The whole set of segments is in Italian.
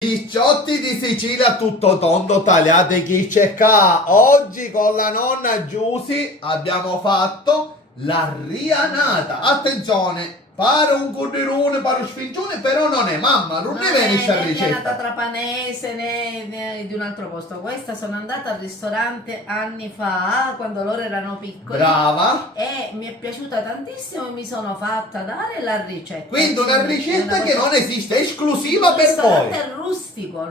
Picciotti di Sicilia tutto tondo tagliate chi c'è qua. Oggi con la nonna Giusy abbiamo fatto la rianata. Attenzione, pare un currirone, pare un sfincione, però non è. Mamma, non ne viene sta È nata ricetta. trapanese né di un altro posto. Questa sono andata al ristorante anni fa, quando loro erano piccoli. Brava. E mi è piaciuta tantissimo e mi sono fatta dare la ricetta. Quindi una ricetta che non esiste, è esclusiva Il per ristorante voi. è rustico.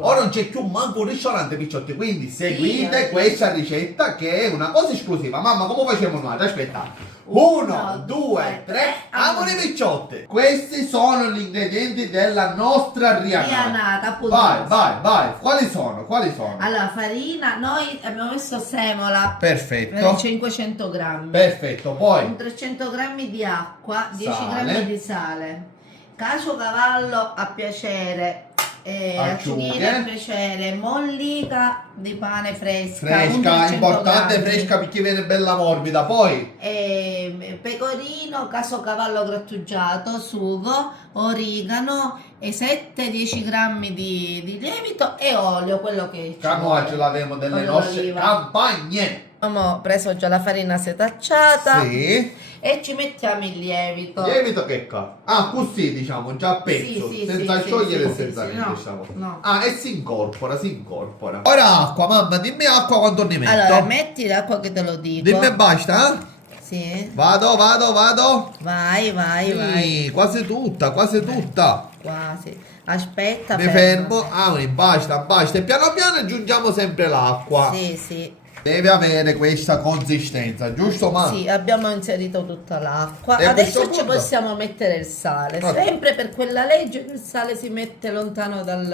Ora non c'è più manco un ristorante, picciotti, quindi seguite Sì. questa ricetta che è una cosa esclusiva. Mamma, come facciamo noi? Aspetta. 1, 2, 3, amore picciotti. Questi sono gli ingredienti della nostra rianata. Rianata, appunto. Vai. Quali sono? Allora, farina, noi abbiamo messo semola per Perfetto. 500 grammi. Perfetto, poi 300 grammi di acqua, 10 Sale. grammi di sale, caciocavallo a piacere, Acciughe. acciughine a piacere, mollica di pane fresca, un fresca, 300 importante grammi. fresca perché viene bella morbida. Poi Pecorino, casocavallo grattugiato, sugo, origano e 7-10 grammi di lievito e olio, quello che ci canoa ce vuole. l'avemo delle Olio nostre d'oliva. campagne. Abbiamo preso già la farina setacciata Sì. e ci mettiamo il lievito. Lievito che qua? Ah, così diciamo, già a pezzo, Sì, senza sì, sciogliere sì, e senza sì, niente, no, diciamo. no. Ah, e si incorpora. Ora acqua, mamma, dimmi acqua quanto ne metto. Allora, metti l'acqua che te lo dico. Dimmi e basta, eh? Sì. Vado. Vai. Sì, quasi tutta. Quasi. Aspetta. Mi fermo. Ah, basta. E piano piano aggiungiamo sempre l'acqua. Sì. Deve avere questa consistenza, giusto, ma? Sì, abbiamo inserito tutta l'acqua. E a Adesso questo ci punto? possiamo mettere il sale. Ok. Sempre per quella legge che il sale si mette lontano dal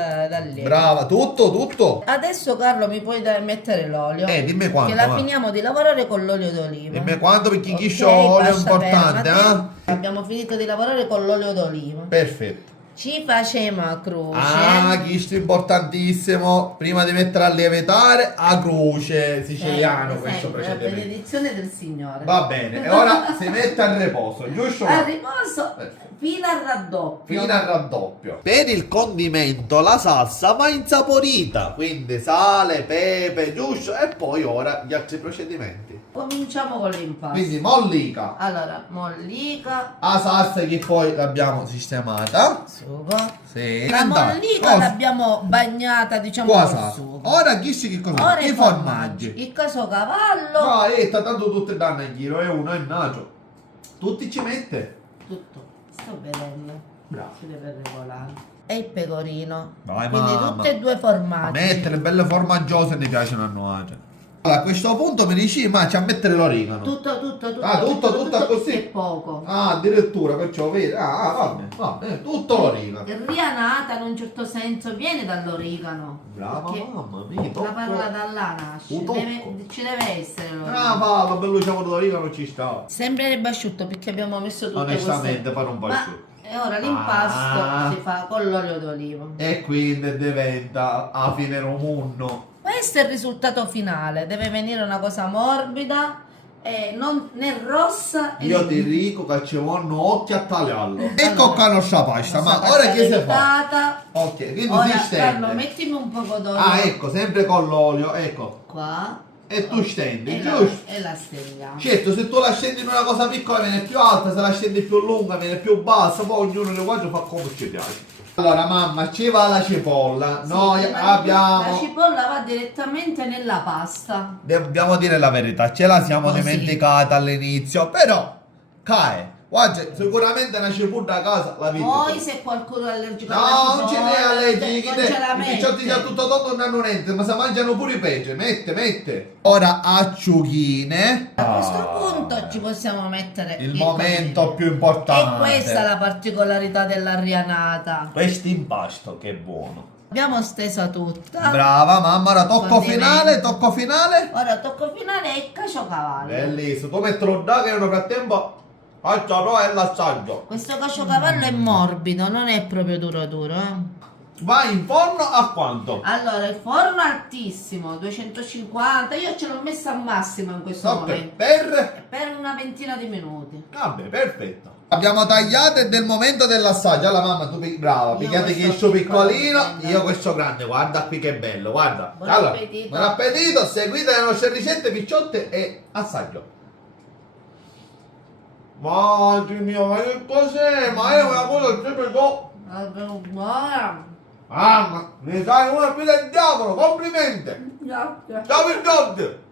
lievito. Brava, tutto. Adesso Carlo mi puoi mettere l'olio. Dimmi quanto, Che la va. finiamo di lavorare con l'olio d'oliva. Dimmi quanto perché chi Ok, c'ho olio è basta, importante, fermati. Abbiamo finito di lavorare con l'olio d'oliva. Perfetto. Ci facciamo a croce. Ah, questo è importantissimo. Prima di mettere a lievitare, a croce siciliano questo sempre, la procedimento. benedizione del Signore. Va bene, e ora si mette al riposo, giusto? Al riposo fino al raddoppio. Fino al raddoppio. Per il condimento la salsa va insaporita, quindi sale, pepe, giusto? E poi ora gli altri procedimenti. Cominciamo con l'impasto. Quindi mollica. Allora, mollica, La salsa che poi l'abbiamo sistemata. sugo. Sì. La mollica l'abbiamo bagnata, diciamo, Qua col salsa. sugo. Ora chi si che cosa? Ora I formaggi. Il casocavallo. No, tanto tutte danno in giro, è uno, è nacio. Tutti ci mette. Tutto. Sto vedendo. Bravo. Si deve regolare. E il pecorino. Vai, Quindi mamma. tutti e due i formaggi. Mette le belle formaggiose ne piacciono a noi. Allora, a questo punto mi dici, ma c'è a mettere l'origano. Tutto. Ah, tutto così? E poco. Ah, addirittura, perciò vedi. Va bene, tutto l'origano. Rianata in un certo senso viene dall'origano. Brava Perché mamma mia, la tocco. parola da là nasce. Un tocco. Ci deve essere l'origano. Ah, va, la belluccia d'origano ci sta. Sembrerebbe asciutto perché abbiamo messo tutte Onestamente, queste. fare un po' Ma asciutto. e ora l'impasto Ah. si fa con l'olio d'oliva. E quindi diventa a fine romunno. Questo è il risultato finale. Deve venire una cosa morbida e non né rossa Io ti né dico che ci vanno occhi a tagliarlo. Allora, Ecco qua la nostra pasta, ma nostra ora pasta che si fa? lievitata. Ok, quindi Ora, si Carlo, stende. mettimi un poco d'olio Ah, ecco, sempre con l'olio, ecco. qua. E tu stendi, E giusto? e la stendiamo. Certo, se tu la stendi in una cosa piccola viene più alta, se la stendi più lunga viene più bassa, poi ognuno le guarda fa come ci piace. Allora mamma, ci va la cipolla, Sì, noi La abbiamo... cipolla va direttamente nella pasta. Dobbiamo dire la verità, ce la siamo Così. dimenticata all'inizio, però, cae. Guarda, sicuramente una cipolla a casa la vedi. Poi se qualcuno è allergico alla No, cipolla, non ce n'è allergici, non ce la i picciotti già mette. tutto tondo non hanno niente, ma se mangiano pure i pesce, mette. Ora acciughine. A questo punto ci possiamo mettere Il momento così. più importante. E questa è la particolarità della rianata. Questo impasto che è buono. Abbiamo stesa tutta. Brava mamma, ora tocco Condimento. finale. Ora tocco finale e caciocavallo. Bellissimo, tu mettilo da che nel frattempo faccio e l'assaggio. Questo caciocavallo è morbido, non è proprio duro. Va in forno a quanto? Allora, il forno altissimo, 250. Io ce l'ho messa al massimo in questo Ok, momento. per... Per una ventina di minuti. Vabbè, perfetto. Abbiamo tagliato ed è il momento dell'assaggio. Allora mamma, tu brava, Io pigliate questo questo piccolino, piccolo, io questo grande, guarda qui che bello, guarda. Buon Allora, appetito. buon appetito, seguite le nostre ricette picciotte e assaggio. Madre mia, ma che cos'è? Ma è una cosa sempre so. Ma che buona. Mamma, ne sai una più del diavolo, complimenti. Grazie. Ciao Virgilio.